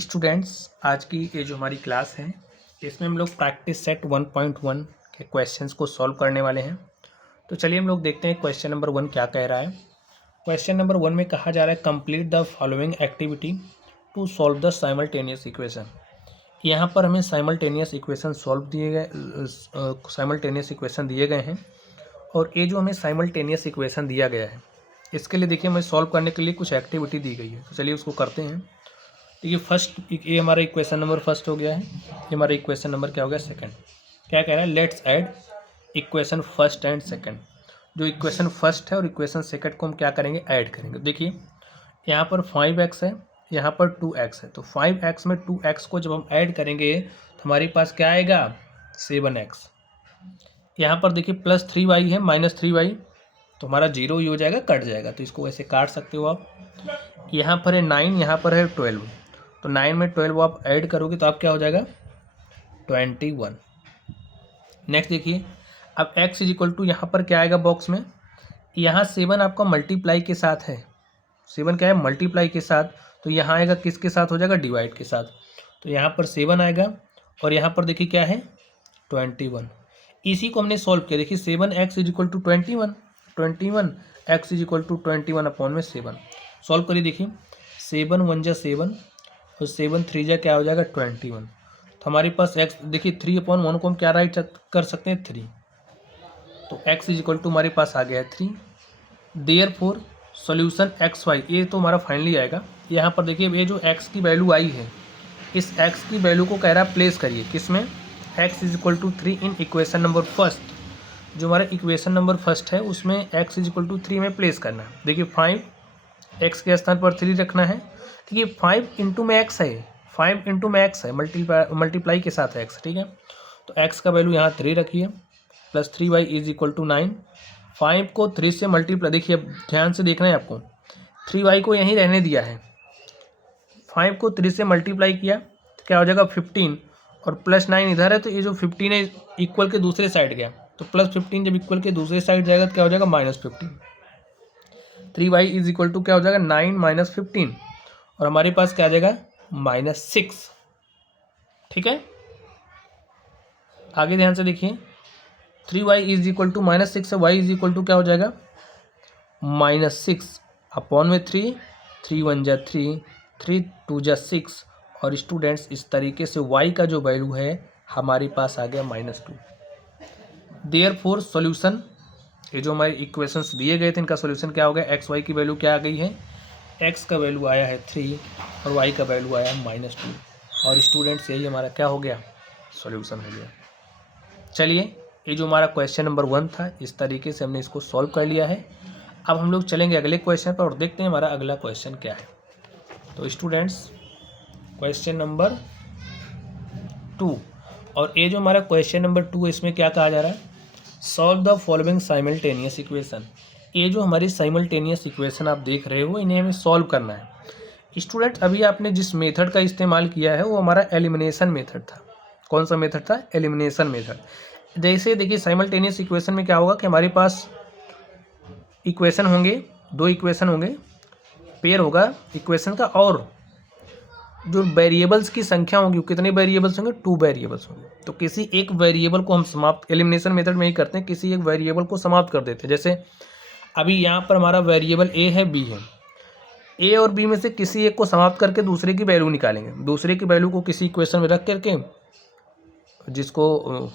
Students, आज की ये जो हमारी क्लास है इसमें हम लोग प्रैक्टिस सेट 1.1 के क्वेश्चंस को सॉल्व करने वाले हैं। तो चलिए हम लोग देखते हैं क्वेश्चन नंबर 1 क्या कह रहा है। क्वेश्चन नंबर 1 में कहा जा रहा है complete the following activity to solve the simultaneous equation. यहाँ पर हमें साइमल्टेनियस इक्वेशन दिए गए हैं और ये जो हमें साइमल्टेनियस इक्वेशन दिया गया है इसके लिए देखिए हमें सॉल्व करने के लिए कुछ एक्टिविटी दी गई है। तो चलिए उसको करते हैं। ये ये हमारा इक्वेशन नंबर फर्स्ट हो गया है, ये हमारा इक्वेशन नंबर क्या हो गया सेकंड। क्या कह रहा है, let's add equation first and second. जो इक्वेशन फर्स्ट है और इक्वेशन सेकंड को हम क्या करेंगे, ऐड करेंगे। देखिए यहाँ पर 5x है, यहाँ पर 2x है, तो 5x में 2x को जब हम ऐड करेंगे तो हमारे पास क्या आएगा 7x। यहाँ पर देखिए प्लस 3y है माइनस 3y, तो हमारा जीरो ही हो जाएगा, कट जाएगा, तो इसको वैसे काट सकते हो आप। यहाँ पर है 9, यहाँ पर है 12, तो 9 में 12 आप ऐड करोगे तो आप क्या हो जाएगा 21। नेक्स्ट देखिए अब x इज इक्वल टू यहाँ पर क्या आएगा बॉक्स में, यहाँ 7 आपका मल्टीप्लाई के साथ है, 7 क्या है मल्टीप्लाई के साथ, तो यहाँ आएगा किसके साथ हो जाएगा डिवाइड के साथ, तो यहाँ पर 7 आएगा और यहाँ पर देखिए क्या है 21। इसी को हमने सॉल्व किया। देखिए 7x is equal to 21 x is equal to 21 upon में 7। सॉल्व करिए, देखिए 7 1 जा 7 और 7 3 जा क्या हो जाएगा 21। तो हमारे पास x देखिए 3 अपॉन 1 को हम क्या राइट कर सकते हैं 3, तो x इज इक्वल टू हमारे पास आ गया है 3। देयरफॉर सॉल्यूशन एक्स वाई, ये तो हमारा फाइनली आएगा। यहाँ पर देखिए ये जो x की वैल्यू आई है, इस x की वैल्यू को कह रहा है प्लेस करिए किसमें, x is equal to 3 in equation number first. जो हमारा इक्वेशन नंबर फर्स्ट है उसमें x इज इक्वल टू 3 में प्लेस करना है। देखिए 5 x के स्थान पर 3 रखना है, ठीक है 5 इंटू में x है, 5 इंटू में x है, मल्टीप्लाई के साथ है x, ठीक है। तो x का वैल्यू यहाँ 3 रखिए, plus 3y is equal to 9। 5 को 3 से मल्टीप्लाई, देखिए अब ध्यान से देखना है आपको, 3y को यहीं रहने दिया है, 5 को 3 से मल्टीप्लाई किया तो क्या हो जाएगा 15, और प्लस 9 इधर है, तो ये जो 15 है इक्वल के दूसरे साइड गया, तो प्लस 15 जब इक्वल के दूसरे साइड जाएगा तो क्या हो जाएगा -15। 3y इज इक्वल टू क्या हो जाएगा 9 माइनस 15, और हमारे पास क्या आ जाएगा -6, ठीक है। आगे ध्यान से देखिए 3y इज इक्वल टू -6 है, y इज इक्वल टू क्या हो जाएगा -6 अपॉन में 3, 3 1 जा 3, 3 2 जा 6, और स्टूडेंट्स इस तरीके से y का जो वैल्यू है हमारे पास आ गया -2। देयरफॉर सॉल्यूशन, ये जो हमारे इक्वेशंस दिए गए थे इनका सॉल्यूशन क्या हो गया, एक्स वाई की वैल्यू क्या आ गई है, x का वैल्यू आया है 3 और y का वैल्यू आया है -2, और स्टूडेंट्स यही हमारा क्या हो गया सॉल्यूशन हो गया। चलिए ये जो हमारा क्वेश्चन नंबर 1 था इस तरीके से हमने इसको सॉल्व कर लिया है। अब हम लोग चलेंगे अगले क्वेश्चन पर और देखते हैं हमारा अगला क्वेश्चन क्या है। तो स्टूडेंट्स क्वेश्चन नंबर 2, और ये जो हमारा क्वेश्चन नंबर 2 इसमें क्या कहा जा रहा है, solve the following simultaneous equation. ये जो हमारी साइमल्टेनियस इक्वेशन आप देख रहे हो इन्हें हमें सॉल्व करना है। स्टूडेंट अभी आपने जिस मेथड का इस्तेमाल किया है वो हमारा एलिमिनेशन मेथड था। कौन सा मेथड था, एलिमिनेशन मेथड। जैसे देखिए साइमल्टेनियस इक्वेशन में क्या होगा कि हमारे पास इक्वेशन होंगे, 2 इक्वेशन होंगे, पेयर होगा इक्वेशन का, और जो वेरिएबल्स की संख्या होगी, कितने वेरिएबल्स होंगे 2 वेरिएबल्स होंगे। तो किसी एक वेरिएबल को हम समाप्त, एलिमिनेशन मेथड में ही करते हैं, किसी एक वेरिएबल को समाप्त कर देते हैं। जैसे अभी यहाँ पर हमारा वेरिएबल ए है, बी है, ए और बी में से किसी एक को समाप्त करके दूसरे की वैल्यू निकालेंगे, दूसरे की वैल्यू को किसी इक्वेशन में रख करके जिसको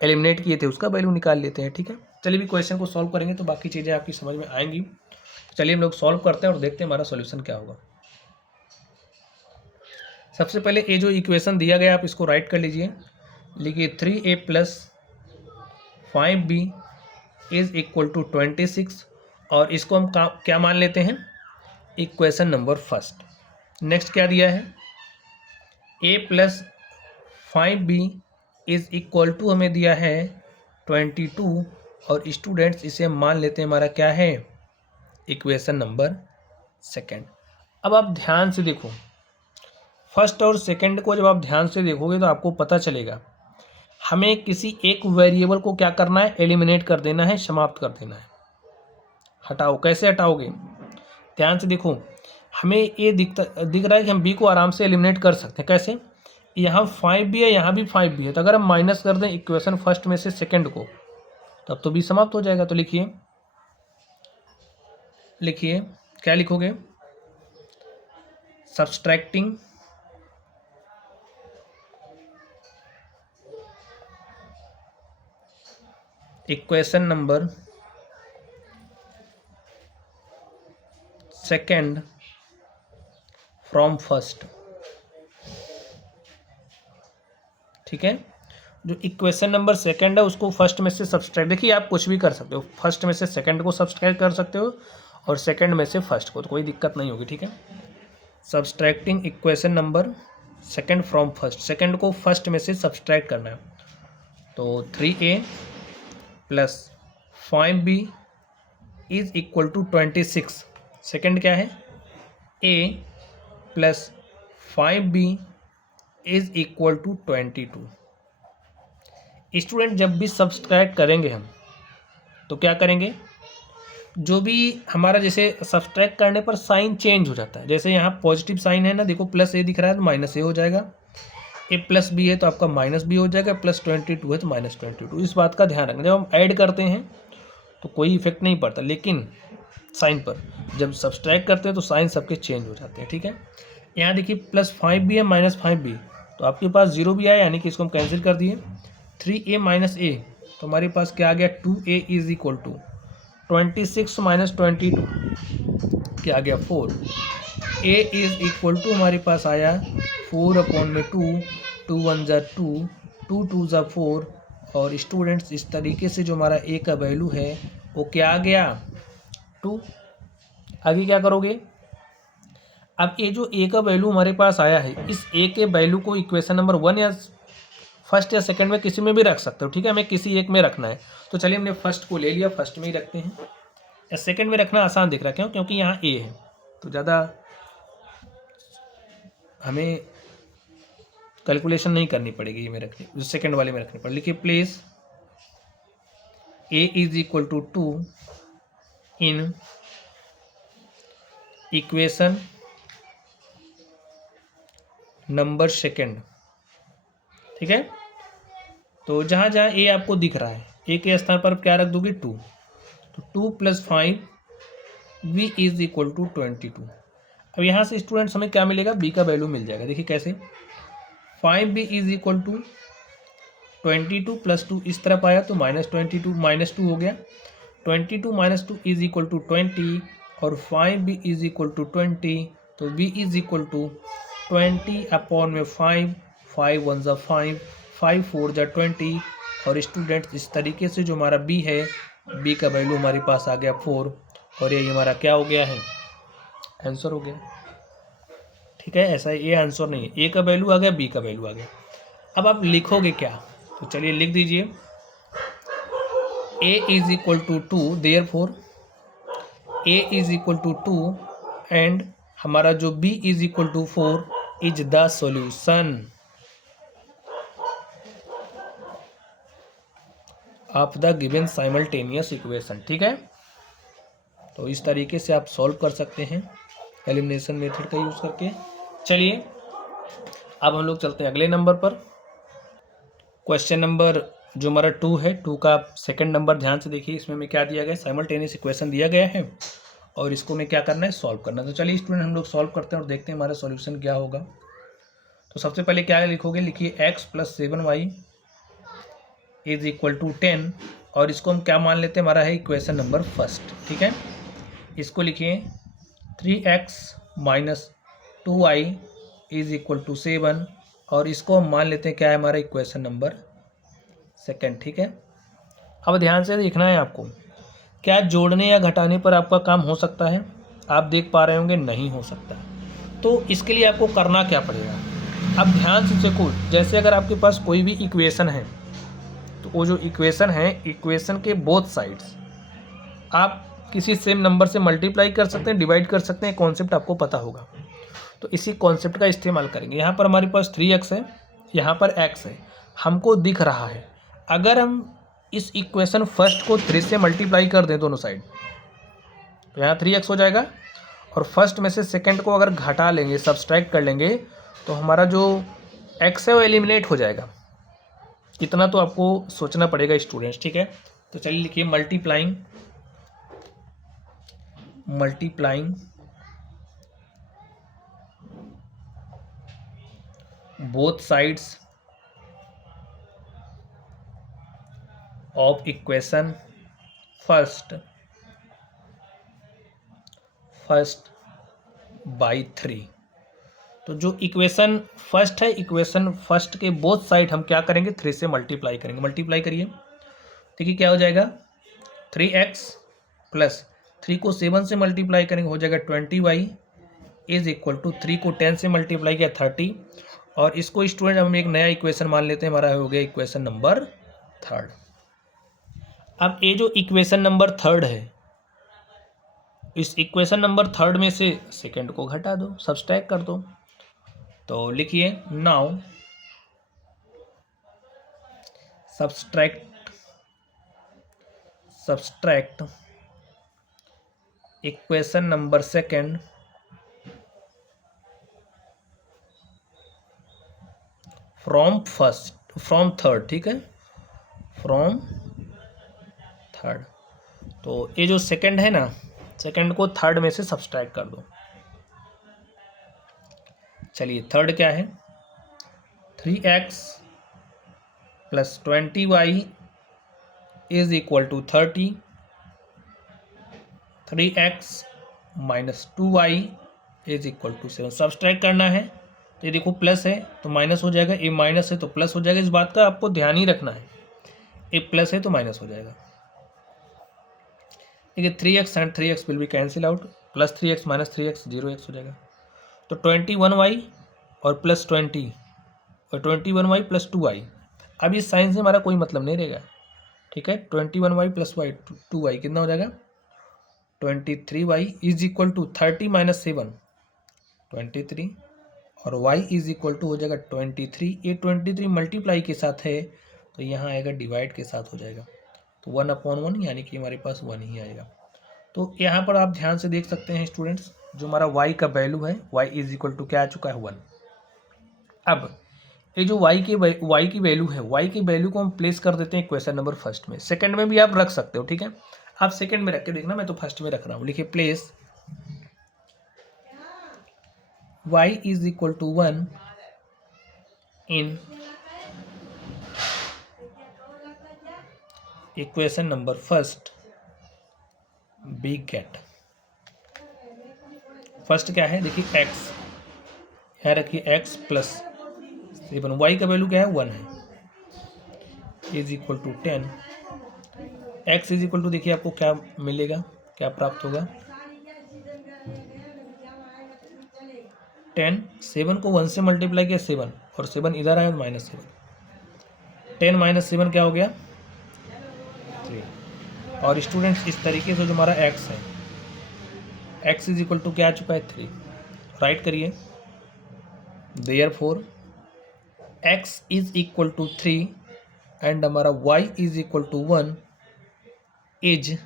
एलिमिनेट किए थे उसका वैल्यू निकाल लेते हैं, ठीक है। चलिए भी क्वेश्चन को सॉल्व करेंगे तो बाकी चीज़ें आपकी समझ में आएंगी। चलिए हम लोग सॉल्व करते हैं और देखते हैं हमारा सॉल्यूशन क्या होगा। सबसे पहले ये जो इक्वेशन दिया गया आप इसको राइट कर लीजिए, लिखिए 3a + 5b is equal to 26, और इसको हम क्या मान लेते हैं, इक्वेशन नंबर फर्स्ट। नेक्स्ट क्या दिया है, a + 5b is equal to हमें दिया है 22, और स्टूडेंट्स इसे हम मान लेते हैं हमारा क्या है इक्वेशन नंबर सेकंड। अब आप ध्यान से देखो, फर्स्ट और सेकंड को जब आप ध्यान से देखोगे तो आपको पता चलेगा हमें किसी एक वेरिएबल को क्या करना है, एलिमिनेट कर देना है, समाप्त कर देना है, हटाओ। कैसे हटाओगे, ध्यान से देखो, हमें ये दिख रहा है कि हम बी को आराम से एलिमिनेट कर सकते हैं। कैसे? यहाँ 5 भी है, यहाँ भी 5 भी है, तो अगर हम माइनस कर दें इक्वेशन फर्स्ट में से सेकंड को, तब तो बी समाप्त हो जाएगा। तो लिखिए क्या लिखोगे? Subtracting equation number second from first. ठीक है, जो इक्वेशन नंबर सेकंड है उसको फर्स्ट में से सब्सट्रैक्ट, देखिए आप कुछ भी कर सकते हो, फर्स्ट में से सेकंड को सब्सट्रैक्ट कर सकते हो और सेकंड में से फर्स्ट को, तो कोई दिक्कत नहीं होगी। ठीक है, subtracting equation number second from first, second को फर्स्ट में से सब्सट्रैक्ट करना है। तो 3a plus 5b is equal to 26। Second क्या है? a plus 5b is equal to 22। Student जब भी सब्सट्रैक्ट करेंगे हम तो क्या करेंगे, जो भी हमारा जैसे सब्सट्रैक्ट करने पर साइन चेंज हो जाता है, जैसे यहाँ पॉजिटिव साइन है ना, देखो प्लस ए दिख रहा है तो माइनस ए हो जाएगा, ए प्लस बी है तो आपका माइनस बी हो जाएगा, प्लस 22 है तो माइनस 22। इस बात का ध्यान रखना, जब हम ऐड करते हैं तो कोई इफेक्ट नहीं पड़ता, लेकिन साइन पर जब सब्सट्रैक्ट करते हैं तो साइन सबके चेंज हो जाते हैं। ठीक है, यहाँ देखिए +5 भी है -5 भी, तो आपके पास 0 भी आया, यानी कि इसको हम कैंसिल कर दिए। 3a माइनस ए, तो हमारे पास क्या आ गया? 2a is equal to 26 minus 22 क्या आ गया? 4। a इज इक्वल टू हमारे पास आया 4/2, 2 1 ज़ा 2, 2 2 ज़ा 4। और स्टूडेंट्स इस तरीके से जो हमारा a का वैल्यू है वो क्या आ गया? 2। आगे क्या करोगे? अब ये जो a का वैल्यू हमारे पास आया है, इस a के वैल्यू को इक्वेशन नंबर 1 या फर्स्ट या सेकंड में किसी में भी रख सकते हो। ठीक है, हमें किसी एक में रखना है, तो चलिए हमने फर्स्ट को ले लिया, फर्स्ट में ही रखते हैं। या सेकंड में रखना आसान दिख रहा है, क्यों? क्योंकि यहाँ ए है तो ज़्यादा हमें कैलकुलेशन नहीं करनी पड़ेगी, ये में रखनी, सेकंड वाले में रखनी पड़ेगी। लिखिए place a is equal to 2 in equation number second. ठीक है, तो जहाँ जहाँ ए आपको दिख रहा है, ए के स्थान पर क्या रख दोगे? 2, तो 2 + 5 b इज इक्वल टू 22। अब यहाँ से स्टूडेंट्स हमें क्या मिलेगा? b का वैल्यू मिल जाएगा। देखिए कैसे? 5b इज इक्वल टू 22 + 2 इस तरफ आया तो -22 -2 हो गया, 22 - 2 इज इक्वल टू 20 और 5b इज इक्वल टू 20, तो b इज इक्वल टू 20/5, 5 1 ज़ा 5, 5 4 ज़ा 20। और स्टूडेंट्स इस तरीके से जो हमारा b है, b का वैल्यू हमारे पास आ गया 4, और ये हमारा क्या हो गया है? आंसर हो गया। ठीक है, ऐसा ये आंसर नहीं है, a का वैल्यू आ गया, b का वैल्यू आ गया। अब आप लिखोगे क्या? तो चलिए लिख दीजिए a is equal to 2, therefore a is equal to 2 and हमारा जो b is equal to 4 is the solution of the given simultaneous equation. ठीक है, तो इस तरीके से आप सॉल्व कर सकते हैं एलिमिनेशन मेथड का यूज़ करके। चलिए अब हम लोग चलते हैं अगले नंबर पर। क्वेश्चन नंबर जो हमारा 2 है, 2 का सेकंड नंबर ध्यान से देखिए, इसमें हमें क्या दिया गया है? साइमल्टेनियस इक्वेशन दिया गया है और इसको हमें क्या करना है? सॉल्व करना है। तो चलिए स्टूडेंट हम लोग सॉल्व करते हैं और देखते हैं हमारा सॉल्यूशन क्या होगा। तो सबसे पहले क्या लिखोगे? लिखिए x + 7y is equal to 10, और इसको हम क्या मान लेते हैं? हमारा है इक्वेशन नंबर फर्स्ट। ठीक है, इसको लिखिए 3x - 2y is equal to 7, और इसको हम मान लेते हैं क्या है? हमारा इक्वेशन नंबर सेकंड। ठीक है, अब ध्यान से देखना है आपको, क्या जोड़ने या घटाने पर आपका काम हो सकता है? आप देख पा रहे होंगे नहीं हो सकता। तो इसके लिए आपको करना क्या पड़ेगा? अब ध्यान से देखो, जैसे अगर आपके पास कोई भी इक्वेशन है तो वो जो इक्वेशन है, इक्वेशन के बोथ साइड्स आप किसी सेम नंबर से मल्टीप्लाई कर सकते हैं, डिवाइड कर सकते हैं। कॉन्सेप्ट आपको पता होगा, तो इसी कॉन्सेप्ट का इस्तेमाल करेंगे। यहाँ पर हमारे पास 3x है, यहाँ पर x है, हमको दिख रहा है। अगर हम इस इक्वेशन फर्स्ट को 3 से मल्टीप्लाई कर दें दोनों साइड, तो यहाँ 3x हो जाएगा, और फर्स्ट में से सेकंड को अगर घटा लेंगे, सब्सट्रैक्ट कर लेंगे, तो हमारा जो एक्स है वो एलिमिनेट हो जाएगा। इतना तो आपको सोचना पड़ेगा स्टूडेंट्स, ठीक है। तो चलिए लिखिए multiplying both sides of equation first by 3। तो जो इक्वेशन फर्स्ट है, इक्वेशन फर्स्ट के बोथ साइड हम क्या करेंगे, 3 से मल्टीप्लाई करेंगे। मल्टीप्लाई करिए, देखिए क्या हो जाएगा, 3x प्लस 3 को 7 से मल्टीप्लाई करेंगे हो जाएगा 20y इज इक्वल टू 3 को 10 से मल्टीप्लाई किया 30। और इसको स्टूडेंट हम एक नया इक्वेशन मान लेते हैं, हमारा हो गया इक्वेशन नंबर 3। अब ये जो इक्वेशन नंबर 3 है, इस इक्वेशन नंबर 3 में से सेकंड को घटा दो, सब्सट्रैक्ट कर दो। तो लिखिए now subtract equation number second from third, ठीक है, फ्रॉम थर्ड। तो ये जो सेकंड है ना, सेकंड को थर्ड में से सब्सट्रैक्ट कर दो। चलिए थर्ड क्या है, 3x plus 20y is equal to 30, 3x minus 2y is equal to 7। Subtract करना है तो ये देखो प्लस है तो माइनस हो जाएगा, ये माइनस है तो प्लस हो जाएगा। इस बात का आपको ध्यान ही रखना है, ये प्लस है तो माइनस हो जाएगा। देखिए 3x and 3x will be cancel out, plus 3x minus 3x 0x हो जाएगा। तो 21y और प्लस 20 और 21y प्लस 2y। अब इस साइन से हमारा कोई मतलब नहीं रहेगा, ठीक है। 21y प्लस 2y कितना हो जाएगा, 23y is equal to 30 minus 7 23 और y इज इक्वल टू हो जाएगा 23। ये 23 मल्टीप्लाई के साथ है तो यहाँ आएगा डिवाइड के साथ हो जाएगा, तो 1/1 यानी कि हमारे पास 1 ही आएगा। तो यहाँ पर आप ध्यान से देख सकते हैं स्टूडेंट्स, जो हमारा y का वैल्यू है, y इज इक्वल टू क्या आ चुका है 1। अब ये जो y की वैल्यू है, y की वैल्यू को हम प्लेस कर देते हैं क्वेश्चन नंबर फर्स्ट में। सेकंड में भी आप रख सकते हो, ठीक है। आप सेकंड में रख के देखना, मैं तो फर्स्ट में रख रहा हूँ। लिखिए place y is equal to 1 in equation number first we get. First क्या है, देखिए x, यहाँ रखिए x प्लस 7, y का वैल्यू क्या है 1 है, is equal to 10। x is equal to देखिए आपको क्या मिलेगा, क्या प्राप्त होगा, 10, 7 को 1 से मल्टीप्लाई किया 7 और 7 इधर आया माइनस 7, 10 माइनस 7 क्या हो गया 3। और स्टूडेंट्स इस तरीके से जो हमारा x है, x इज इक्वल टू क्या आ चुका है 3। राइट करिए, therefore x is equal to 3 and हमारा y is equal to 1 is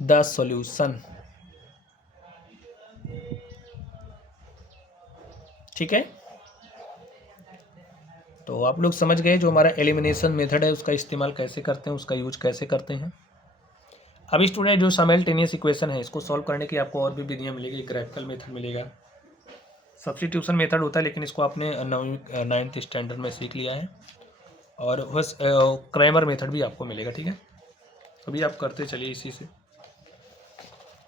the solution, ठीक है। तो आप लोग समझ गए जो हमारा एलिमिनेशन मेथड है उसका इस्तेमाल कैसे करते हैं, उसका यूज कैसे करते हैं। अभी स्टूडेंट जो साइमल्टेनियस इक्वेशन है इसको सॉल्व करने की आपको और भी विधियाँ मिलेगी, ग्राफिकल मेथड मिलेगा, सब्स्टिट्यूशन मेथड होता है लेकिन इसको आपने 9th स्टैंडर्ड में सीख लिया है, और बस क्रैमर मेथड भी आपको मिलेगा, ठीक है। अभी आप करते चलिए इसी से।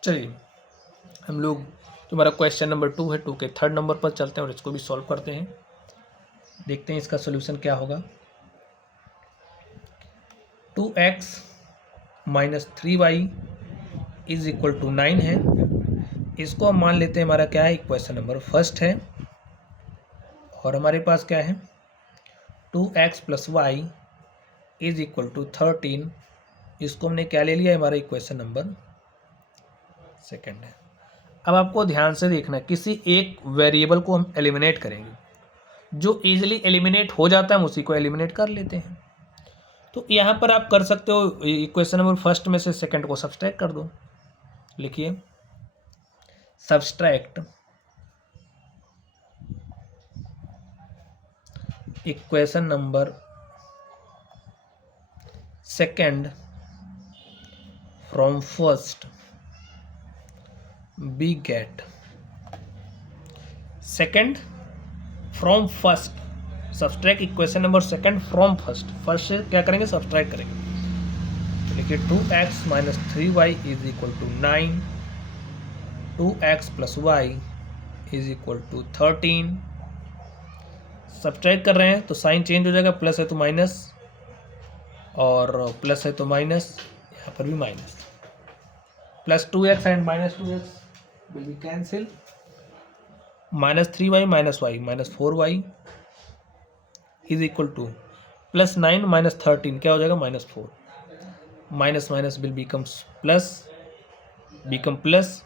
चलिए हम लोग जो हमारा क्वेश्चन नंबर 2 है, 2 के थर्ड नंबर पर चलते हैं और इसको भी सॉल्व करते हैं, देखते हैं इसका सोल्यूशन क्या होगा। 2x minus 3y is equal to 9 है, इसको हम मान लेते हैं हमारा क्या है, इक्वेशन नंबर फर्स्ट है। और हमारे पास क्या है 2x plus y is equal to 13, इसको हमने क्या ले लिया, हमारा इक्वेशन नंबर सेकंड है। अब आपको ध्यान से देखना है, किसी एक वेरिएबल को हम एलिमिनेट करेंगे, जो इजीली एलिमिनेट हो जाता है हम उसी को एलिमिनेट कर लेते हैं। तो यहाँ पर आप कर सकते हो, इक्वेशन नंबर फर्स्ट में से सेकंड को सब्सट्रैक्ट कर दो। लिखिए subtract equation number second from first, we get second from first, subtract equation number second from first, first से क्या करेंगे, सब्सट्रैक्ट करेंगे। तो देखिए 2x minus 3y is equal to 9, 2x plus y is equal to 13। Subtract कर रहे हैं तो साइन चेंज हो जाएगा, प्लस है तो माइनस और प्लस है तो माइनस, यहाँ पर भी minus, plus 2x and minus 2x will be cancel, minus 3y minus y minus 4y is equal to plus 9 minus 13 क्या हो जाएगा, minus 4, minus minus will become plus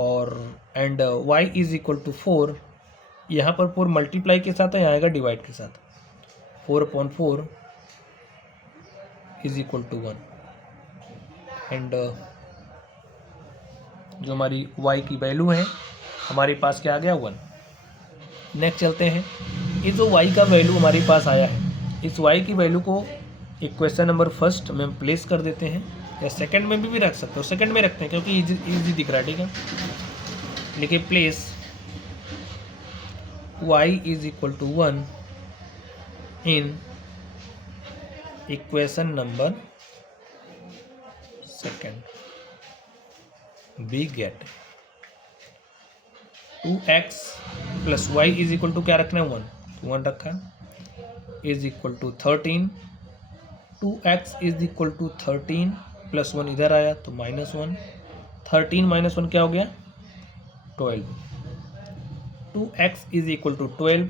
और and y is equal to 4, यहाँ पर 4 multiply के साथ है, यहाँ आएगा डिवाइड के साथ, 4/4 इज इक्वल टू 1 एंड जो हमारी y की वैल्यू है हमारे पास क्या आ गया, 1। नेक्स्ट चलते हैं, ये जो y का वैल्यू हमारे पास आया है, इस y की वैल्यू को इक्वेशन नंबर फर्स्ट में हम प्लेस कर देते हैं, या सेकंड में भी रख सकते हो, सेकंड में रखते हैं क्योंकि इजी दिख रहा है, ठीक है। लिखिए place y is equal to 1 in equation number second, we get 2x plus y is equal to क्या रखना है, 1, तो 1 रखा, is equal to 13, 2x is equal to 13 plus 1 इधर आया तो माइनस 1, 13 माइनस 1 क्या हो गया, 12, 2x is equal to 12,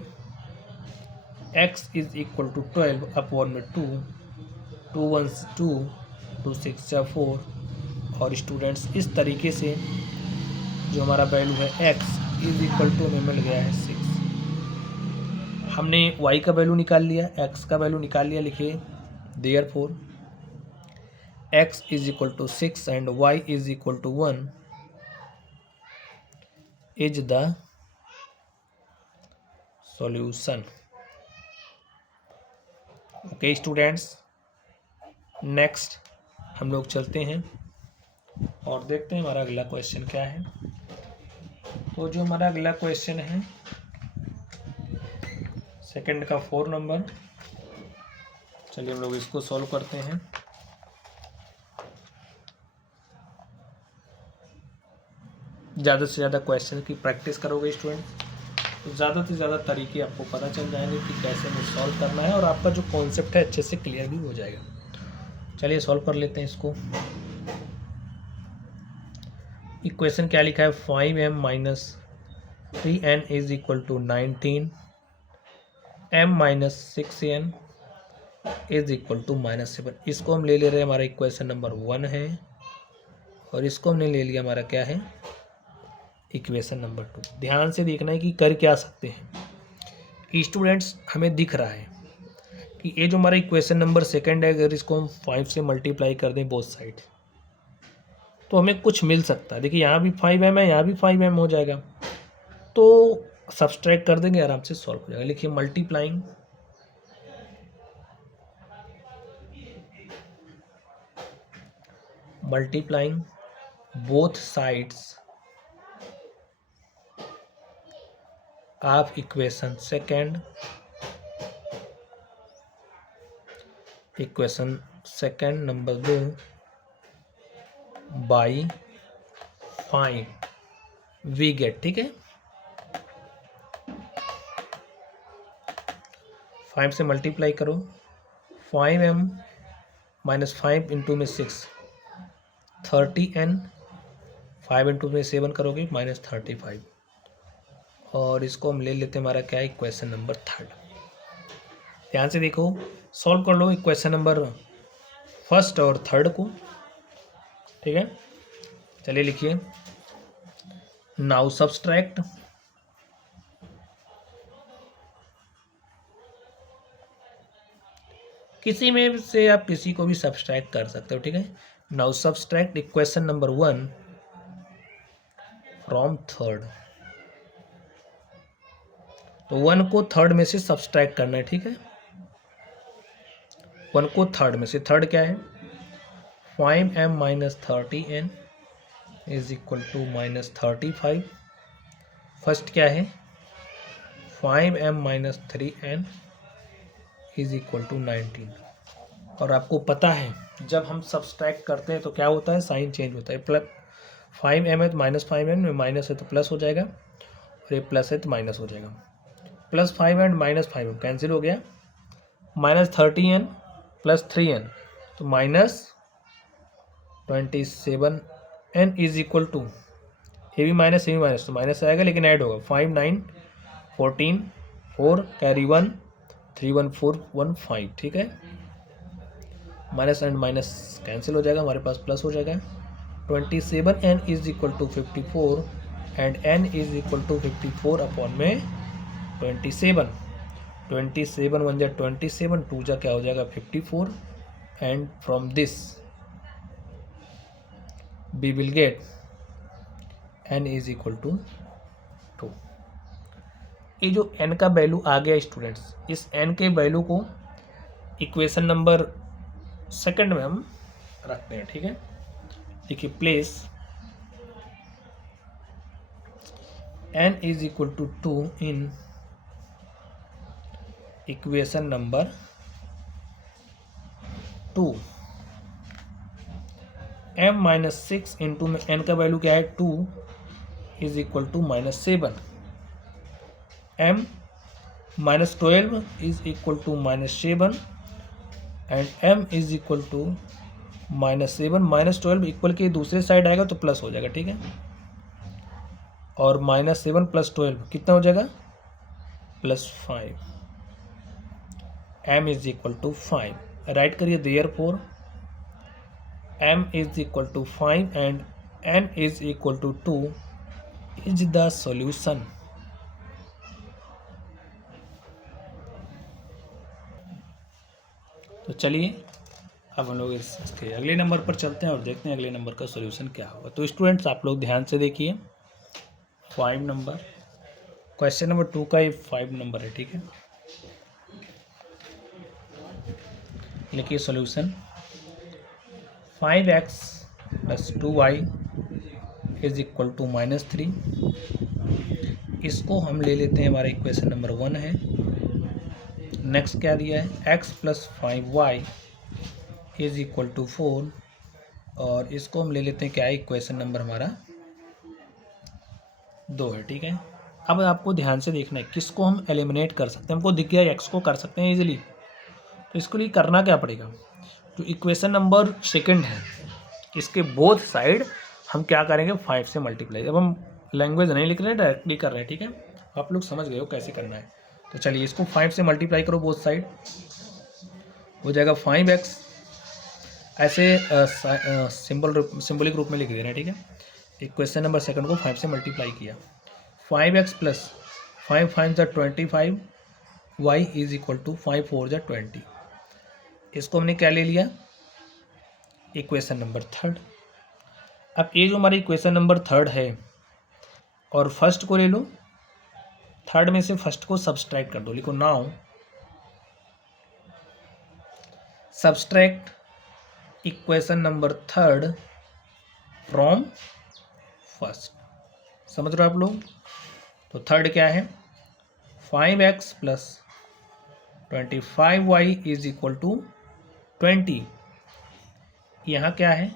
x is equal to 12 upon में 2, 2 1 2, 2 6 4, और स्टूडेंट्स इस तरीके से जो हमारा वैल्यू है x इज इक्वल टू हमें मिल गया है 6। हमने y का वैल्यू निकाल लिया, x का वैल्यू निकाल लिया, लिखिए therefore x is equal to 6 and y is equal to 1 is the solution. Okay students, next हम लोग चलते हैं और देखते हैं हमारा अगला क्वेश्चन क्या है। तो जो हमारा अगला क्वेश्चन है सेकंड का 4 नंबर, चलिए हम लोग इसको सॉल्व करते हैं। ज़्यादा से ज़्यादा क्वेश्चन की प्रैक्टिस करोगे स्टूडेंट तो ज़्यादा से ज़्यादा तरीके आपको पता चल जाएंगे कि कैसे हमें सॉल्व करना है, और आपका जो कॉन्सेप्ट है अच्छे से क्लियर भी हो जाएगा। चलिए सॉल्व कर लेते हैं इसको। इक्वेशन क्या लिखा है, 5m minus 3n is equal to 19, m minus 6n is equal to -7। इसको हम ले रहे हैं, हमारा इक्वेशन नंबर 1 है, और इसको हमने ले लिया हमारा क्या है, इक्वेशन नंबर 2। ध्यान से देखना है कि कर क्या सकते हैं स्टूडेंट्स। हमें दिख रहा है कि ये जो हमारा इक्वेशन नंबर सेकंड है, अगर इसको हम 5 से मल्टीप्लाई कर दें बोथ साइड तो हमें कुछ मिल सकता है। देखिए यहाँ भी 5m है, यहाँ भी 5m हो जाएगा, तो सब्सट्रैक्ट कर देंगे, आराम से सॉल्व हो जाएगा। लिखिए multiplying both sides of equation second number 2 by 5 we get, ठीक है 5 से मल्टीप्लाई करो, 5m माइनस 5 इंटू में 6 30n, 5 इंटू में 7 करोगे -35, और इसको हम ले लेते हैं हमारा क्या है, इक्वेशन नंबर 3। ध्यान से देखो, सॉल्व कर लो इक्वेशन नंबर फर्स्ट और थर्ड को, ठीक है। चलिए लिखिए नाउ सब्सट्रैक्ट किसी में से आप किसी को भी सब्सट्रैक्ट कर सकते हो, ठीक है। Now subtract equation number 1 from third. तो 1 को थर्ड में से सब्सट्रैक्ट करना है, ठीक है। 1 को थर्ड में से, थर्ड क्या है 5m minus 30n is equal to minus 35। First क्या है 5m minus 3n is equal to 19। और आपको पता है जब हम सब्सट्रैक्ट करते हैं तो क्या होता है, साइन चेंज होता है। प्लस 5m है तो माइनस 5n में माइनस है तो प्लस हो जाएगा, और ये प्लस है तो माइनस हो जाएगा। प्लस 5 एंड माइनस 5 कैंसिल हो गया, माइनस 30n प्लस 3n तो minus 27n is equal to, ये भी माइनस तो माइनस आएगा लेकिन ऐड होगा। 5 9 14 4 कैरी 1 3 1 4 1 5, ठीक है। माइनस एंड माइनस कैंसिल हो जाएगा, हमारे पास प्लस हो जाएगा। 27n is equal to 54 and n is equal to 54 upon में 27। 27 1 जा 27, 2 जा क्या हो जाएगा 54, and from this we will get n is equal to 2। ये जो n का वैल्यू आ गया स्टूडेंट्स, इस n के वैल्यू को इक्वेशन नंबर सेकंड में हम रखते हैं, ठीक है। देखिए place n is equal to 2 in equation number 2। m minus 6 into में n का वैल्यू क्या है 2 is equal to minus 7। m minus 12 is equal to minus 7 and m is equal to minus 7। Minus 12 equal के दूसरे side आएगा तो plus हो जाएगा, ठीक है। और माइनस 7 प्लस 12 कितना हो जाएगा plus 5। m is equal to 5, write करिए therefore m is equal to 5 and n is equal to 2 is the solution. तो चलिए अब हम लोग इसके अगले नंबर पर चलते हैं और देखते हैं अगले नंबर का सॉल्यूशन क्या होगा। तो स्टूडेंट्स आप लोग ध्यान से देखिए, 5 नंबर क्वेश्चन नंबर 2 का ये 5 नंबर है, ठीक है। लिखिए solution 5x plus 2y is equal to minus 3। इसको हम ले लेते हैं, हमारा इक्वेशन नंबर 1 है। नेक्स्ट क्या दिया है x plus 5y is equal to 4, और इसको हम ले लेते हैं क्या है इक्वेशन नंबर हमारा 2 है, ठीक है। अब आपको ध्यान से देखना है किसको हम एलिमिनेट कर सकते हैं। हमको दिख गया x को कर सकते हैं इजीली, तो इसके लिए करना क्या पड़ेगा, जो इक्वेशन नंबर सेकंड है इसके बोथ साइड हम क्या करेंगे 5 से मल्टीप्लाई। अब हम लैंग्वेज नहीं लिख रहे हैं, डायरेक्टली कर रहे हैं, ठीक है। आप लोग समझ गए हो कैसे करना है। तो चलिए इसको 5 से मल्टीप्लाई करो, बोथ साइड हो जाएगा 5x। ऐसे सिंबलिक रूप में लिख दे रहे हैं, ठीक है। इक्वेशन नंबर सेकंड को 5 से मल्टीप्लाई किया, 5x प्लस 5 5 जा 25 y इज इक्वल टू 5 4 जा 20। इसको हमने क्या ले लिया इक्वेशन नंबर थर्ड। अब ये जो हमारी इक्वेशन नंबर थर्ड है और फर्स्ट को ले लो, थर्ड में से फर्स्ट को सब्सट्रैक्ट कर दो। लिखो now subtract equation number third from first. समझ रहे हो आप लोग। तो थर्ड क्या है 5x plus 25y is equal to 20। यहाँ क्या है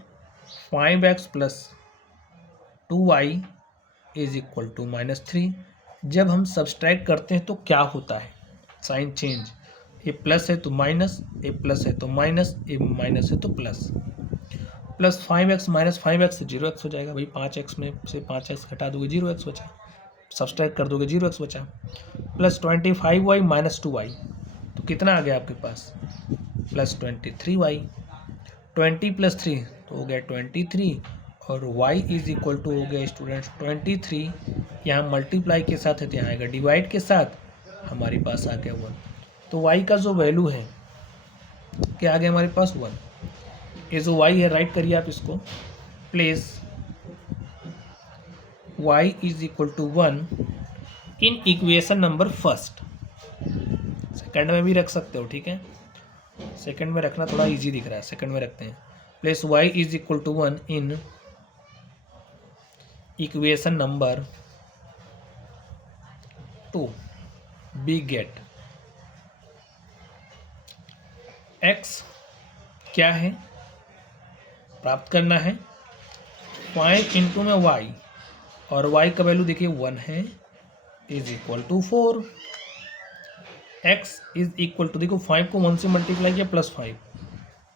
5x plus 2y is equal to minus 3। जब हम सब्सट्रैक्ट करते हैं तो क्या होता है साइन चेंज, ये प्लस है तो माइनस, ये प्लस है तो माइनस, ये माइनस है तो plus. Plus 5x minus 5x 0x हो जाएगा भाई। 5x में से 5x घटा दोगे 0x बचा, सब्सट्रैक्ट कर दोगे 0x बचा। प्लस 25y माइनस 2y तो कितना आ गया आपके पास प्लस 23y। 20 प्लस 3 तो हो गया 23, और y इज इक्वल टू हो गया स्टूडेंट्स 23। यहाँ मल्टीप्लाई के साथ है तो यहाँ आएगा डिवाइड के साथ, हमारे पास आ गया 1। तो y का जो वैल्यू है क्या आ गया हमारे पास 1। ये जो y है राइट करिए आप इसको, place y is equal to 1 in equation number first. Second में भी रख सकते हो, ठीक है, सेकंड में रखना थोड़ा इजी दिख रहा है, सेकंड में रखते हैं। Place y is equal to 1 in equation number 2, we get x क्या है प्राप्त करना है, 5 इंटू में y, और y का वैल्यू देखिए 1 है, is equal to 4। x is equal to, देखो 5 को 1 से मल्टीप्लाई किया +5,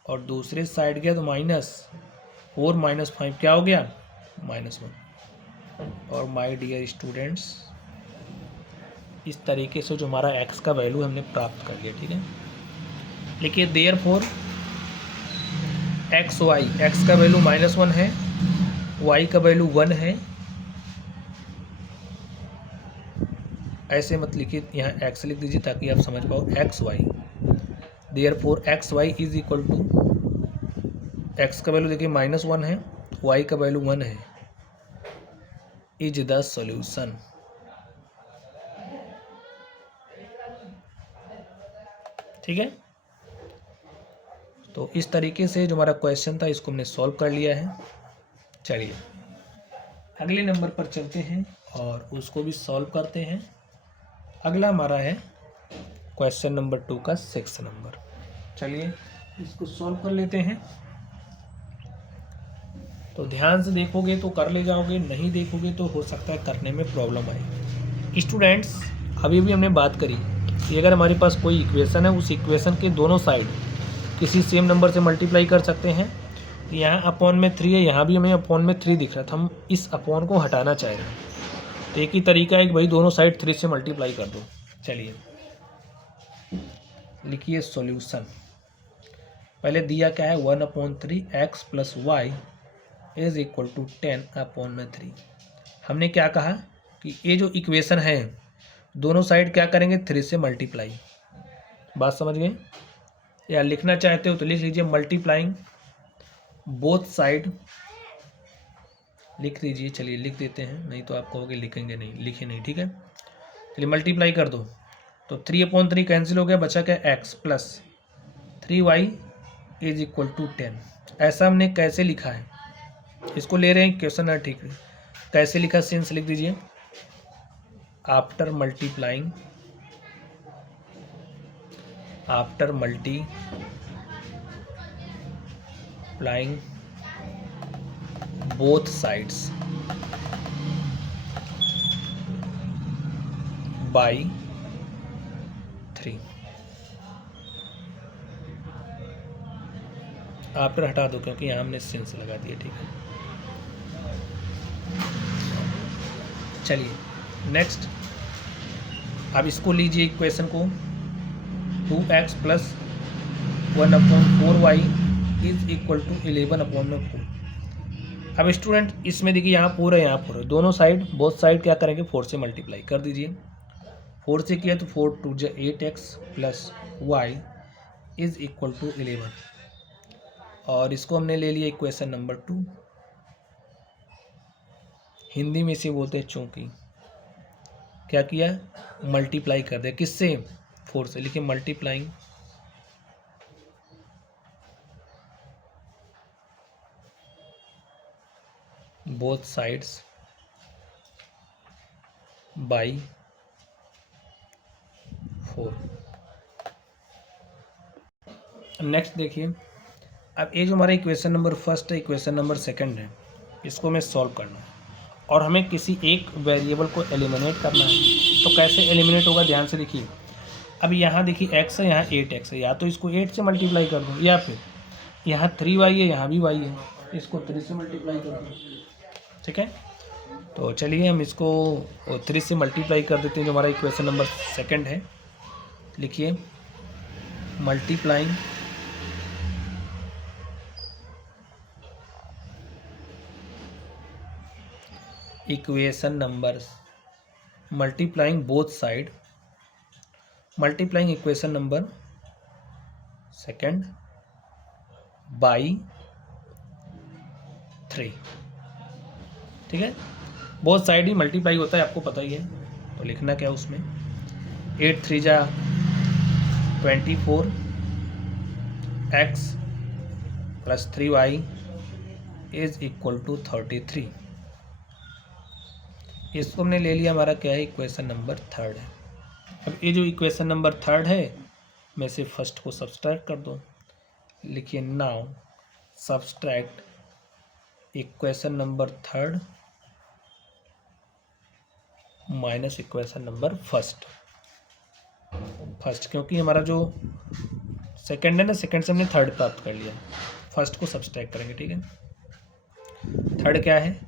और दूसरे साइड गया तो -4 -5 क्या हो गया -1। और माय डियर स्टूडेंट्स, इस तरीके से जो हमारा x का वैल्यू हमने प्राप्त कर लिया, ठीक है। लिखिए देयरफॉर एक्स वाई, एक्स का वैल्यू -1 है, y का वैल्यू 1 है, ऐसे मत लिखिए, यहाँ x लिख दीजिए ताकि आप समझ पाओ, x y. Therefore x y is equal to, x का वैल्यू देखिए -1 है, y का वैल्यू 1 है, इज द सॉल्यूशन। ठीक है, तो इस तरीके से जो हमारा क्वेश्चन था इसको हमने सॉल्व कर लिया है। चलिए अगले नंबर पर चलते हैं और उसको भी सॉल्व करते हैं। अगला हमारा है क्वेश्चन नंबर 2 का 6 नंबर। चलिए इसको सॉल्व कर लेते हैं। तो ध्यान से देखोगे तो कर ले जाओगे, नहीं देखोगे तो हो सकता है करने में प्रॉब्लम आए। स्टूडेंट्स अभी भी हमने बात करी कि अगर हमारे पास कोई इक्वेशन है, उस इक्वेशन के दोनों साइड किसी सेम नंबर से मल्टीप्लाई कर सकते हैं। तो यहाँ अपॉन में 3 है, यहाँ भी हमें अपॉन में 3 दिख रहा था, हम इस अपॉन को हटाना चाह रहे हैं। तो एक ही तरीका है कि भाई दोनों साइड 3 से मल्टीप्लाई कर दो। चलिए लिखिए सॉल्यूशन। पहले दिया क्या है 1/3 x plus y is equal to 10/3। हमने क्या कहा कि ये जो इक्वेशन है दोनों साइड क्या करेंगे 3 से मल्टीप्लाई। बात समझ गए? या लिखना चाहते हो तो लिख लीजिए मल्टीप्लाइंग बोथ साइड, लिख दीजिए। चलिए लिख देते हैं, नहीं तो आप कहोगे लिखेंगे नहीं, लिखे नहीं, ठीक है। चलिए मल्टीप्लाई कर दो, तो 3/3 कैंसिल हो गया, बचा क्या x plus 3y is equal to 10। ऐसा हमने कैसे लिखा है, इसको ले रहे हैं क्वेश्चन है, ठीक है। कैसे लिखा सिंस लिख दीजिए, after multiplying both sides by 3। After हटा दो क्योंकि यहाँ हमने सिंस लगा दिया, ठीक है। चलिए नेक्स्ट, अब इसको लीजिए इक्वेशन को 2x plus 1/4y is equal to 11/4। अब स्टूडेंट इसमें देखिए यहाँ 4 है, यहाँ 4 है, दोनों साइड बोथ साइड क्या करेंगे 4 से मल्टीप्लाई कर दीजिए। 4 से किया तो 4 2 8x plus y is equal to 11, और इसको हमने ले लिया इक्वेशन नंबर 2। हिंदी में इसे बोलते हैं चूंकि। क्या किया मल्टीप्लाई कर दिया, किससे 4 से, लिखिए multiplying both sides by 4। Next देखिए, अब ये जो हमारा इक्वेशन नंबर फर्स्ट है, इक्वेशन नंबर सेकंड है, इसको हमें सॉल्व करना है और हमें किसी एक वेरिएबल को एलिमिनेट करना है। तो कैसे एलिमिनेट होगा ध्यान से देखिए। अब यहाँ देखिए x है, यहाँ 8x है, या तो इसको 8 से मल्टीप्लाई कर दूँ, या फिर यहाँ 3y है, यहाँ भी y है, इसको 3 से मल्टीप्लाई कर दूँ, ठीक है। तो चलिए हम इसको 3 से मल्टीप्लाई कर देते हैं, जो हमारा इक्वेशन नंबर सेकंड है। लिखिए multiplying equation number multiplying both side, multiplying equation number second by 3, ठीक है। बोथ साइड ही मल्टीप्लाई होता है, आपको पता ही है। तो लिखना क्या उसमें, 8 3 जा 24 x plus 3y is equal to 33। इसको हमने ले लिया, हमारा क्या है, इक्वेशन नंबर थर्ड है। अब ये जो इक्वेशन नंबर थर्ड है, मैं से फर्स्ट को सब्सट्रैक्ट कर दो। लिखिए now subtract equation number third minus equation number first. क्योंकि हमारा जो सेकंड है ना, सेकंड से हमने थर्ड प्राप्त कर लिया, फर्स्ट को सब्सट्रैक्ट करेंगे, ठीक है। थर्ड क्या है,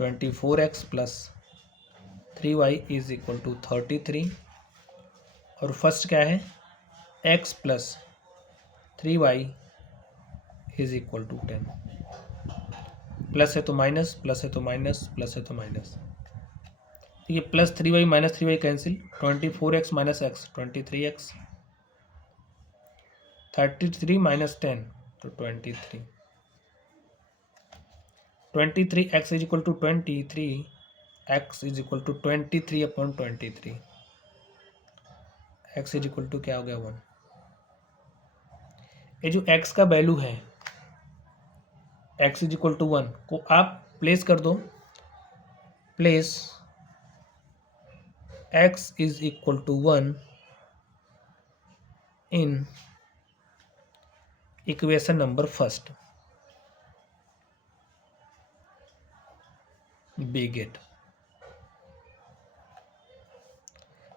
24x plus 3y is equal to 33, और फर्स्ट क्या है, x plus 3y is equal to 10। Plus है तो माइनस, प्लस है तो माइनस, प्लस है तो माइनस, ठीक है। Plus 3y minus 3y cancel, 24x minus x 23x, 33 minus 10 तो 23, 23x is equal to 23, x is equal to 23 upon 23, x is equal to क्या हो गया 1। ये जो x का वैल्यू है, x इज इक्वल टू 1 को आप प्लेस कर दो, place x is equal to 1 in equation number first, we get.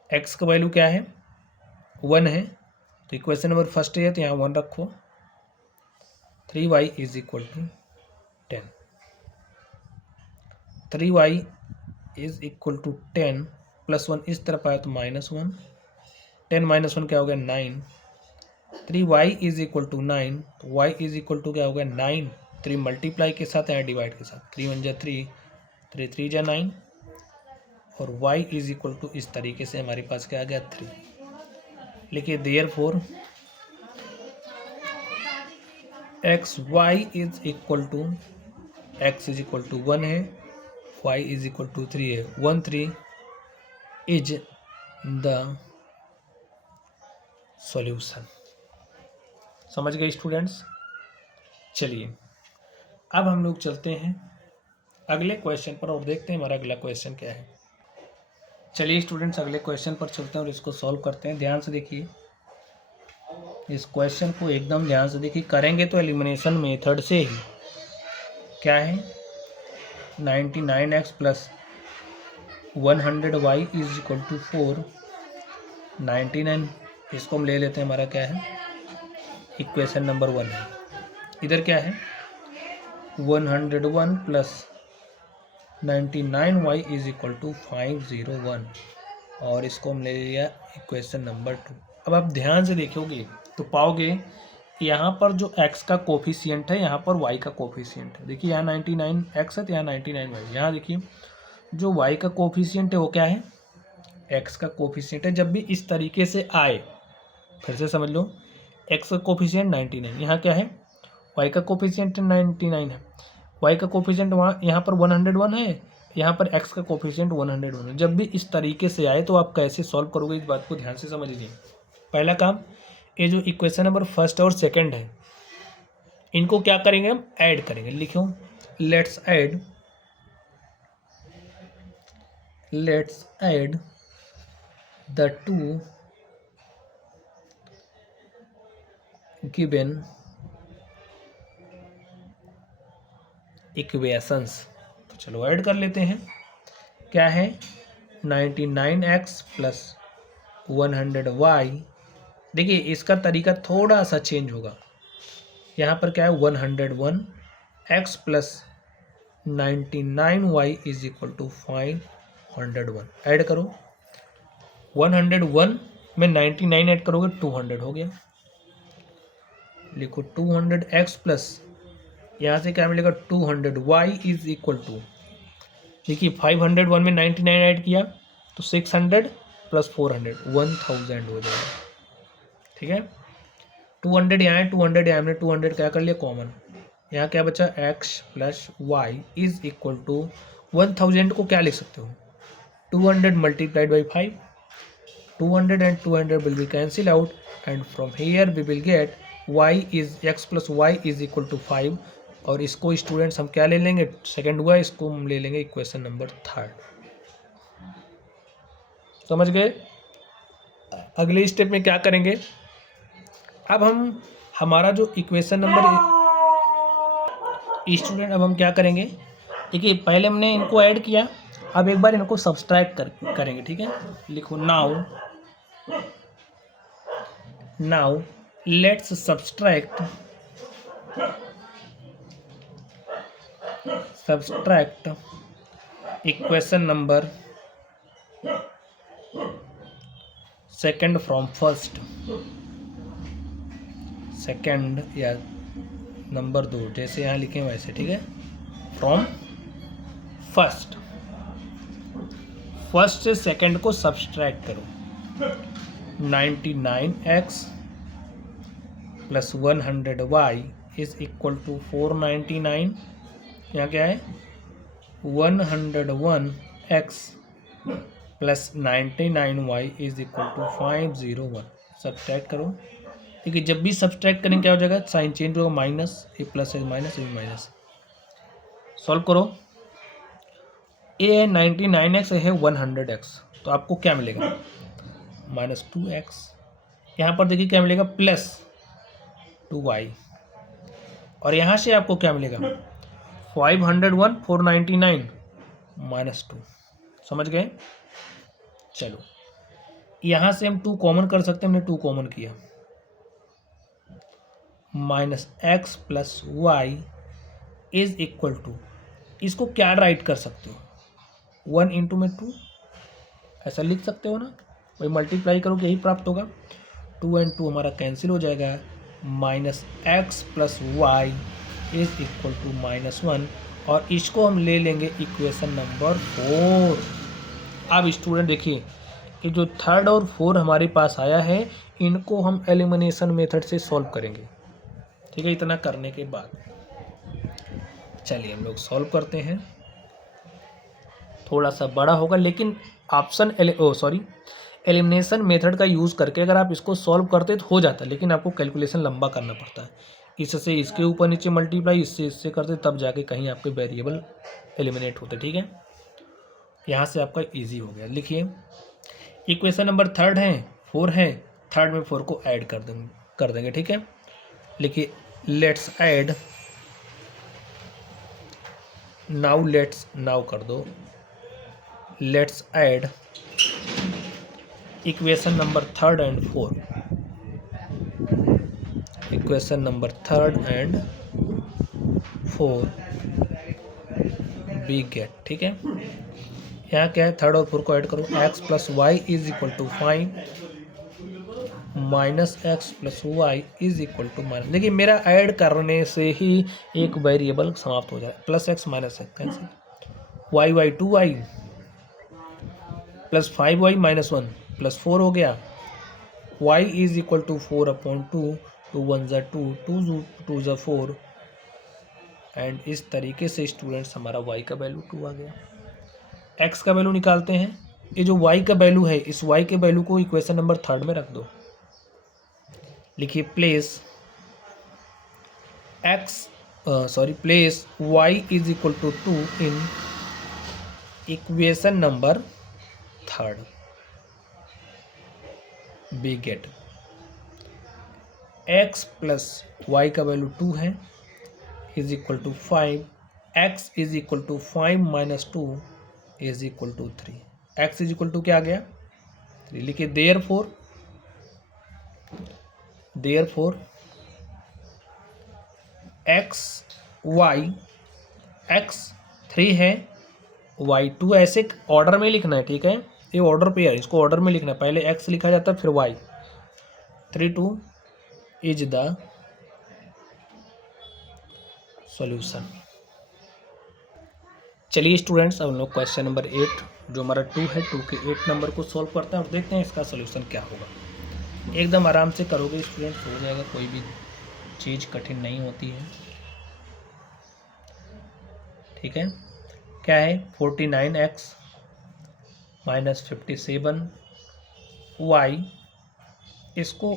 x का वैल्यू क्या है, 1 है, तो इक्वेशन नंबर फर्स्ट है तो यहाँ 1 रखो। 3y is equal to 10, 3y is equal to 10 plus 1 इस तरफ आया तो -1, 10 माइनस 1 क्या हो गया 9, 3y इज इक्वल टू 9, तो y इज इक्वल टू क्या हो गया 9, 3 मल्टीप्लाई के साथ या डिवाइड के साथ, 3 1 जा 3, 3 3 जा 9, और y इज इक्वल टू इस तरीके से हमारे पास क्या आ गया 3। लिखिए therefore x y is equal to, x is equal to 1 है, y इज इक्वल टू 3 है, 1 3 इज द सॉल्यूशन। समझ गए स्टूडेंट्स। चलिए अब हम लोग चलते हैं अगले क्वेश्चन पर और देखते हैं हमारा अगला क्वेश्चन क्या है। चलिए स्टूडेंट्स अगले क्वेश्चन पर चलते हैं और इसको सॉल्व करते हैं। ध्यान से देखिए, इस क्वेश्चन को एकदम ध्यान से देखिए, करेंगे तो एलिमिनेशन मेथड से ही। क्या है, 99x plus 100y is equal to 4, 99 इसको हम ले लेते हैं, हमारा क्या है इक्वेशन नंबर 1 है। इधर क्या है 101 plus 99y is equal to 501, और इसको हम ले लिया इक्वेशन नंबर 2। अब आप ध्यान से देखोगे तो पाओगे यहाँ पर जो x का कोफिशिएंट है, यहाँ पर y का कोफिशिएंट है। देखिए यहाँ 99x है तो यहाँ 99y। यहाँ देखिए जो y का कोफिशिएंट है वो क्या है, x का कोफिशिएंट है। जब भी इस तरीके से आए, फिर से समझ लो, x का कोफिशिएंट 99, यहाँ क्या है y का कोफिशिएंट 99 है, y का कोफिशिएंट वहाँ यहाँ पर 101 है, यहाँ पर x का कोफिशिएंट 101 है। जब भी इस तरीके से आए तो आप कैसे सॉल्व करोगे, इस बात को ध्यान से समझ लीजिए। पहला काम, ये जो इक्वेशन नंबर फर्स्ट और सेकंड है, इनको क्या करेंगे, हम ऐड करेंगे। लिखो let's add the two given equations. तो चलो ऐड कर लेते हैं। क्या है 99x प्लस 100y। देखिए इसका तरीका थोड़ा सा चेंज होगा। यहाँ पर क्या है 101x plus 99y is equal to 501। Add करो, 101 में 99 ऐड करोगे 200 हो गया। लिखो 200x प्लस, यहाँ से क्या मिलेगा 200y इज इक्वल टू, देखिए 501 में 99 ऐड किया तो 600 प्लस 400 1000 हो जाएगा। ठीक है, 200 यहाँ है, 200 यहाँ हमने 200 क्या कर लिया कॉमन। यहाँ क्या बचा x plus y is equal to 1000 को क्या लिख सकते हो, 200 multiplied by 5, 200 and 200 will be cancel out, and from here we will get x plus y is equal to 5। और इसको स्टूडेंट्स हम क्या ले लेंगे, सेकंड हुआ, इसको हम ले लेंगे इक्वेशन नंबर 3। समझ गए। अगले स्टेप में क्या करेंगे, अब हम हमारा जो इक्वेशन नंबर स्टूडेंट, अब हम क्या करेंगे, देखिए पहले हमने इनको ऐड किया, अब एक बार इनको सब्सट्रैक्ट करेंगे, ठीक है। लिखो now let's subtract equation number second from first, second या नंबर 2 जैसे यहाँ लिखे वैसे, ठीक है। फ्रॉम फर्स्ट से सेकंड को सब्सट्रैक्ट करो, 99x plus 100y is equal to 499। यहाँ क्या है, 101x plus 99y is equal to 501। Subtract करो, ठीक है। जब भी सब्सट्रैक्ट करेंगे क्या हो जाएगा, साइन चेंज होगा, माइनस, ए प्लस है माइनस, ए माइनस। सॉल्व करो, ए है 99x, है 100x, तो आपको क्या मिलेगा, -2x। यहाँ पर देखिए क्या मिलेगा, प्लस 2y, और यहाँ से आपको क्या मिलेगा, 501 499 -2। समझ गए। चलो यहाँ से हम 2 कॉमन कर सकते हैं, हमने 2 कॉमन किया, -x plus y is equal to, इसको क्या राइट कर सकते हो, 1 इंटू में 2 ऐसा लिख सकते हो ना, वही मल्टीप्लाई करोगे यही प्राप्त होगा। 2 and 2 हमारा कैंसिल हो जाएगा, -x plus y is equal to -1, और इसको हम ले लेंगे इक्वेशन नंबर 4। अब स्टूडेंट देखिए, ये जो 3rd और 4 हमारे पास आया है, इनको हम एलिमिनेशन मेथड से सॉल्व करेंगे, ठीक है। इतना करने के बाद चलिए हम लोग सॉल्व करते हैं। थोड़ा सा बड़ा होगा, लेकिन ऑप्शन एलिमिनेशन मेथड का यूज़ करके अगर आप इसको सॉल्व करते तो हो जाता, लेकिन आपको कैलकुलेशन लंबा करना पड़ता है। इससे इसके ऊपर नीचे मल्टीप्लाई, इससे इससे करते तब जाके कहीं आपके वेरिएबल एलिमिनेट होते, ठीक है। यहाँ से आपका इजी हो गया। लिखिए इक्वेशन नंबर 3rd है, 4 है, 3rd में 4 को ऐड कर देंगे, ठीक है। लिखिए लेट्स ऐड, नाउ कर दो, let's add equation number 3rd and 4, equation number 3rd and 4 we get, ठीक है। यहाँ क्या है, 3rd और 4 को ऐड करो, x plus y is equal to 5 minus x plus y is equal to minus, देखिए मेरा ऐड करने से ही एक वेरिएबल समाप्त हो जाए, plus x minus x cancel, y 2y plus 5y -1 plus 4 हो गया, y इज इक्वल टू 4/2, 2 1 ज़ा 2, 2 ज़ा 4, एंड इस तरीके से स्टूडेंट्स हमारा y का वैल्यू 2 आ गया। x का वैल्यू निकालते हैं, ये जो y का वैल्यू है, इस y के वैल्यू को इक्वेशन नंबर 3rd में रख दो। लिखिए place y is equal to 2 in equation number 3rd, we get x plus y का वैल्यू 2 है is equal to 5, x is equal to 5 minus 2 is equal to 3, x is equal to क्या आ गया 3। लिखिए देयरफॉर x 3 है, y 2, ऐसे order में लिखना है, ठीक है। ये ऑर्डर पे है, इसको ऑर्डर में लिखना है, पहले x लिखा जाता है फिर y। 3 2 is the solution. चलिए स्टूडेंट्स, अब हम लोग क्वेश्चन नंबर 8 जो हमारा 2 है, 2 के 8 नंबर को सॉल्व करते हैं और देखते हैं इसका सॉल्यूशन क्या होगा। एकदम आराम से करोगे स्टूडेंट्स, हो जाएगा, कोई भी चीज़ कठिन नहीं होती है, ठीक है। क्या है 49x माइनस 57y, इसको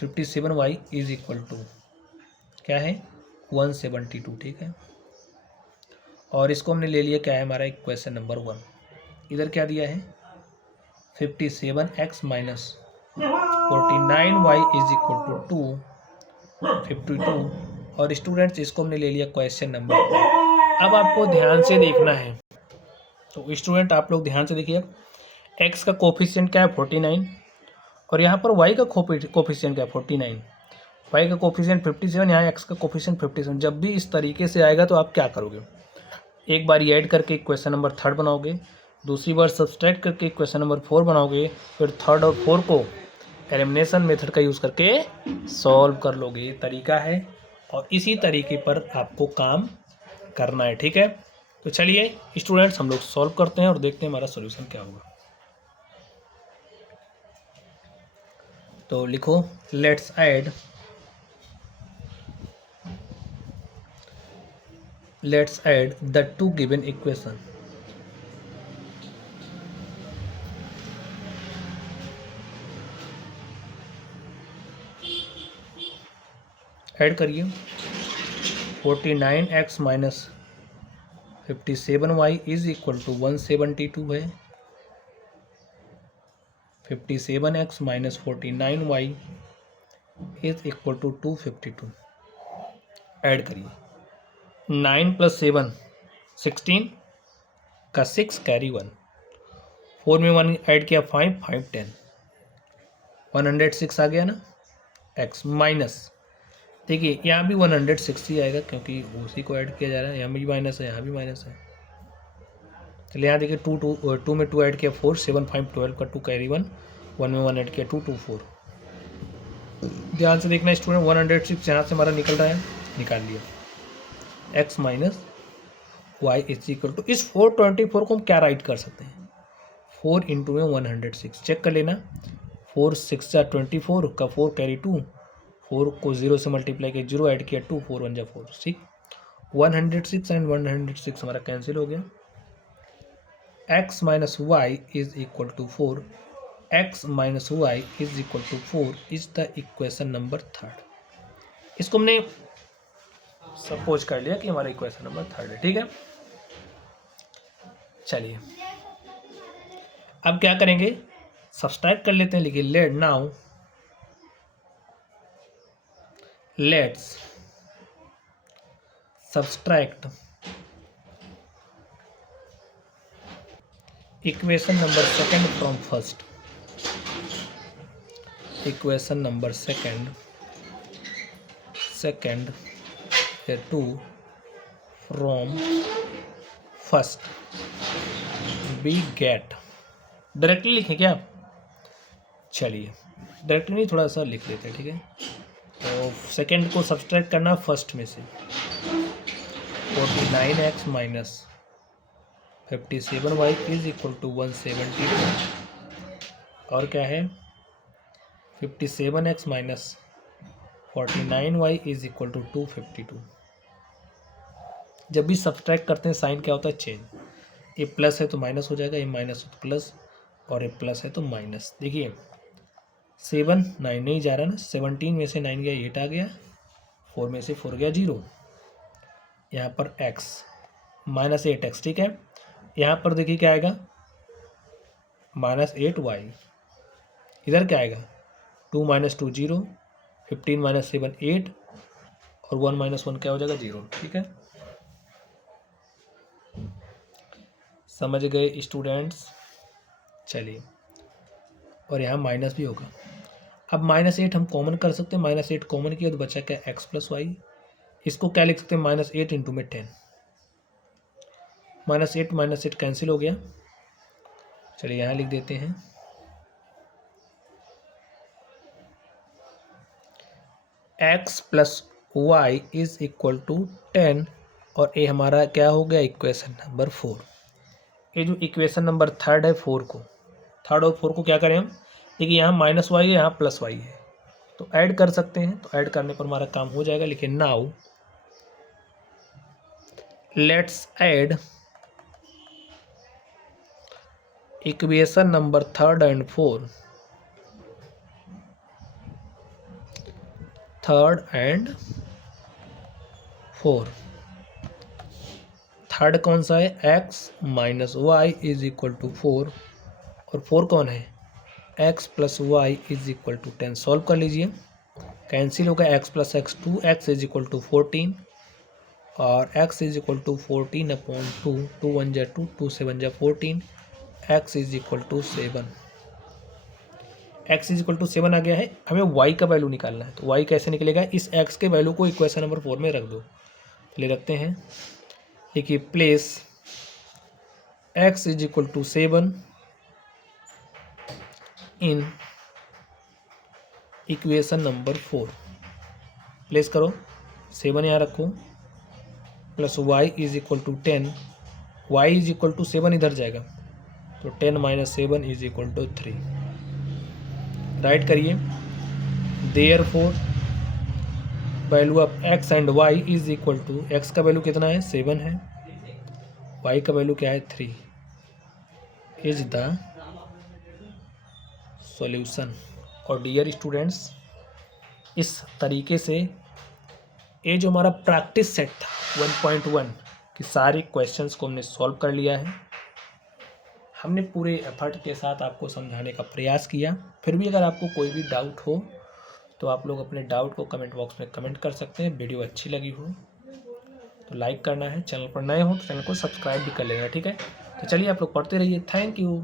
57y इज इक्वल टू क्या है 172, ठीक है। और इसको हमने ले लिया क्या है हमारा इक्वेशन नंबर 1। इधर क्या दिया है 57x minus 49y is equal to 52। और स्टूडेंट्स इसको हमने ले लिया क्वेश्चन नंबर 2। अब आपको ध्यान से देखना है, तो स्टूडेंट आप लोग ध्यान से देखिए, x का कोफिशिएंट क्या है 49 और यहाँ पर y का कोफिशिएंट क्या है 49, y का कोफिशिएंट 57, यहाँ x का कोफिशिएंट 57। जब भी इस तरीके से आएगा तो आप क्या करोगे, एक बार ऐड करके इक्वेशन नंबर 3 बनाओगे, दूसरी बार सब्सट्रैक्ट करके इक्वेशन नंबर 4 बनाओगे, फिर 3 और 4 को एलिमिनेशन मेथड का यूज़ करके सॉल्व कर लोगे। ये तरीका है और इसी तरीके पर आपको काम करना है, ठीक है। तो चलिए स्टूडेंट्स हम लोग सॉल्व करते हैं और देखते हैं हमारा सॉल्यूशन क्या होगा। तो लिखो let's add the two given equation. Add करिए 49x minus 57y is equal to 172 है, 57x minus 49y is equal to 252। Add करिए 9 + 7 16 का 6 कैरी 1, 4 में 1 ऐड किया 5 5 10 106 आ गया ना x माइनस, देखिए यहाँ भी 106 ही आएगा क्योंकि उसी को ऐड किया जा रहा है, यहाँ भी माइनस है यहाँ भी माइनस है। चलिए यहाँ देखिए 2 में 2 ऐड किया 4 7 5 12 का 2 कैरी 1, 1 में 1 ऐड किया 2 2 4। ध्यान से देखना स्टूडेंट, 106 यहाँ से हमारा निकल रहा है, निकाल लिया x minus y is equal to, इस 424 को हम क्या राइट कर सकते हैं 4 इंटू में 106, चेक कर लेना 4 6 जा 24 का 4 कैरी 2, 4 को 0 से मल्टीप्लाई किया 0 ऐड किया 2 4 1 जा 4, ठीक 106 एंड 106 हमारा कैंसिल हो गया। x minus y is equal to 4, x minus y is equal to 4 is the equation number 3। इसको हमने सपोज कर लिया कि हमारा इक्वेशन नंबर 3 है, ठीक है। चलिए अब क्या करेंगे, सब्सट्रैक्ट कर लेते हैं, लिखिए let's subtract equation number 2 from first, equation number second 2 from first we get, directly लिखें क्या, चलिए डायरेक्टली नहीं थोड़ा सा लिख लेते हैं, ठीक है। तो सेकंड को सब्सट्रैक्ट करना फर्स्ट में से, 49x minus 57y is equal to 172, और क्या है 57x minus 49y is equal to 252। जब भी सब्सट्रैक्ट करते हैं साइन क्या होता है चेंज, ये प्लस है तो माइनस हो जाएगा, ये माइनस हो तो प्लस, और ये प्लस है तो माइनस। देखिए 7 9 नहीं जा रहा ना, 17 में से 9 गया 8 आ गया, 4 में से 4 गया 0, यहाँ पर x माइनस 8x, ठीक है। यहाँ पर देखिए क्या आएगा माइनस 8y, इधर क्या आएगा 2 माइनस 2 0, 15 माइनस 7 8, और 1 माइनस 1 क्या हो जाएगा 0, ठीक है। समझ गए स्टूडेंट्स, चलिए और यहाँ माइनस भी होगा। अब -8 हम कॉमन कर सकते हैं, -8 कॉमन किया तो बचा क्या x प्लस वाई, इसको क्या लिख सकते हैं -8 इंटू में 10, -8 कैंसिल हो गया। चलिए यहाँ लिख देते हैं x plus y is equal to 10, और ये हमारा क्या हो गया इक्वेशन नंबर 4। ये जो इक्वेशन नंबर 3 है 4 और 4 को क्या करें हम, देखिए यहाँ माइनस वाई है यहाँ प्लस वाई है, तो ऐड कर सकते हैं, तो ऐड करने पर हमारा काम हो जाएगा। लेकिन now let's add equation number 3 and 4, 3 and 4। Third कौन सा है, x minus y is equal to 4, और 4 कौन है, x plus y is equal to 10। Solve कर लीजिए, कैंसिल होगा x plus x 2, x is equal to 14 और x is equal to 14 upon 2, 2 1 जा 2, 2 7 जा 14, x is equal to 7। x is equal to 7 आ गया है। हमें y का वैल्यू निकालना है, तो y कैसे निकलेगा, इस x के वैल्यू को इक्वेशन नंबर 4 में रख दो। चलिए रखते हैं, देखिए place x is equal to 7 in equation number 4। Place करो, 7 यहाँ रखो, plus y is equal to 10, y is equal to 7 इधर जाएगा, तो 10 minus 7 is equal to 3। Write करिए, therefore value of x and y is equal to, x का value कितना है 7 है, y का वैल्यू क्या है 3, इज द सॉल्यूशन। और डियर स्टूडेंट्स, इस तरीके से ये जो हमारा प्रैक्टिस सेट था 1.1 की सारे क्वेश्चंस को हमने सॉल्व कर लिया है। हमने पूरे एफर्ट के साथ आपको समझाने का प्रयास किया। फिर भी अगर आपको कोई भी डाउट हो तो आप लोग अपने डाउट को कमेंट बॉक्स में कमेंट कर सकते हैं। वीडियो अच्छी लगी हो तो लाइक करना है, चैनल पर नए हो तो चैनल को सब्सक्राइब भी कर लेना, ठीक है। तो चलिए आप लोग पढ़ते रहिए। Thank you.